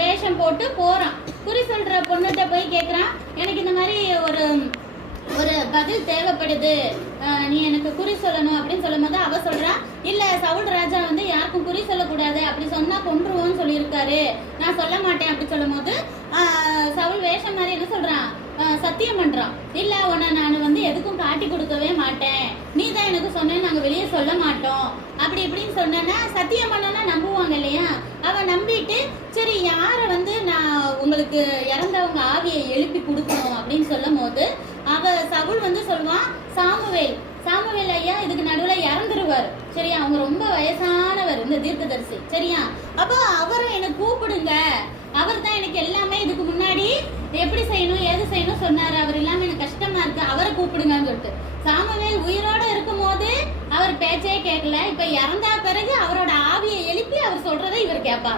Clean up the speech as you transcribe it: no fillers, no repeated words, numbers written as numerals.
வேஷம் போட்டு போறான். குறி சொல்ற பொண்ணுகிட்ட போய் கேக்குறான், எனக்கு இந்த மாதிரி ஒரு ஒரு பதில் தேவைப்படுது, நீ எனக்கு குறி சொல்லணும் அப்படின்னு சொல்லும் போது அவ சொல்றா, இல்ல சவுல் ராஜா வந்து யாருக்கும் குறி சொல்லக்கூடாது, அப்படி சொன்னா கொன்றுவோன்னு சொல்லியிருக்காரு, நான் சொல்ல மாட்டேன் அப்படி சொல்லும் போது சவுல் வேஷம் மாதிரி என்ன சொல்றான், சத்தியம் பண்றான், இல்ல உன்னை நான் வந்து எதுக்கும் காட்டி கொடுக்கவே மாட்டேன், நீ தான் எனக்கு சொன்ன, நாங்க வெளியே சொல்ல மாட்டோம் அப்படி இப்படின்னு சொன்னா சத்தியம் பண்ணனா நம்புவாங்க இல்லையா. அவன் நம்பிட்டு சரி யார வந்து நான் உங்களுக்கு இறந்தவங்க ஆவியை எழுப்பி கொடுக்கணும் அப்படின்னு சொல்லும் போது சவுல் வந்து சொல்லுவான், சாமுவேல் ஐயா இதுக்கு நடுவுல இறந்துருவாரு சரியா, அவங்க ரொம்ப வயசானவர் இந்த தீர்க்கதரிசி சரியா, அப்போ அவரை எனக்கு கூப்பிடுங்க, அவர் தான் எனக்கு எல்லாமே இதுக்கு முன்னாடி எப்படி செய்யணும் ஏது செய்யணும் சொன்னாரு, அவர் இல்லாம எனக்கு கஷ்டமா இருக்கு, அவரை கூப்பிடுங்கன்னு சொல்லிட்டு. சாமுவேல் உயிரோட இருக்கும் போது அவர் பேச்சே கேட்கல, இப்ப இறந்தா பிறகு அவரோட ஆவியை எழுப்பி அவர் சொல்றதை இவர் கேட்பாரு.